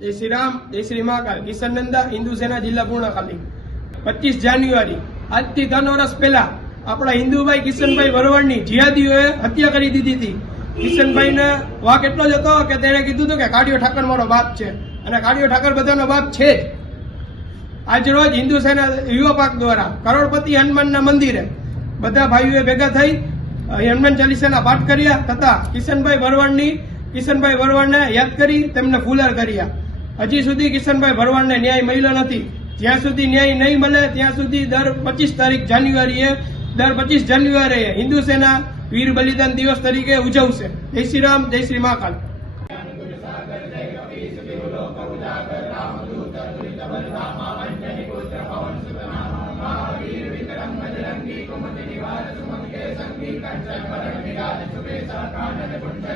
જય શ્રી રામ, જય શ્રી મહાકાલ. કિશન નંદા, હિન્દુ સેના જિલ્લા પૂર્ણકાલી પચીસ જાન્યુઆરી, આજથી ત્રણ વર્ષ પહેલા આપણા હિન્દુભાઈ કિશનભાઈ ભરવાડની જિયાદીઓએ હત્યા કરી દીધી હતી. કિશનભાઈને વાક એટલો જ હતો કે તેણે કીધું હતું કે કાળિયો ઠાકર મારો બાપ છે. અને કાળિયો ઠાકર બધાનો બાપ છે જ. આજરોજ હિન્દુ સેના યુવા પાક દ્વારા કરોડપતિ હનુમાનના મંદિરે બધા ભાઈઓએ ભેગા થઈ હનુમાન ચાલીસાના પાઠ કર્યા તથા કિશનભાઈ ભરવાડની કિશનભાઈ ભરવાડને યાદ કરી તેમને ફૂલાર કર્યા. હજી સુધી કિશનભાઈ ભરવાડને ન્યાય મળ્યો નથી જ્યાં સુધી ન્યાય નહીં મળે ત્યાં સુધી દર પચીસ તારીખ જાન્યુઆરીએ દર પચીસ જાન્યુઆરીએ હિન્દુ સેના વીર બલિદાન દિવસ તરીકે ઉજવશે જય શ્રી રામ જય શ્રી મહાકાલ આ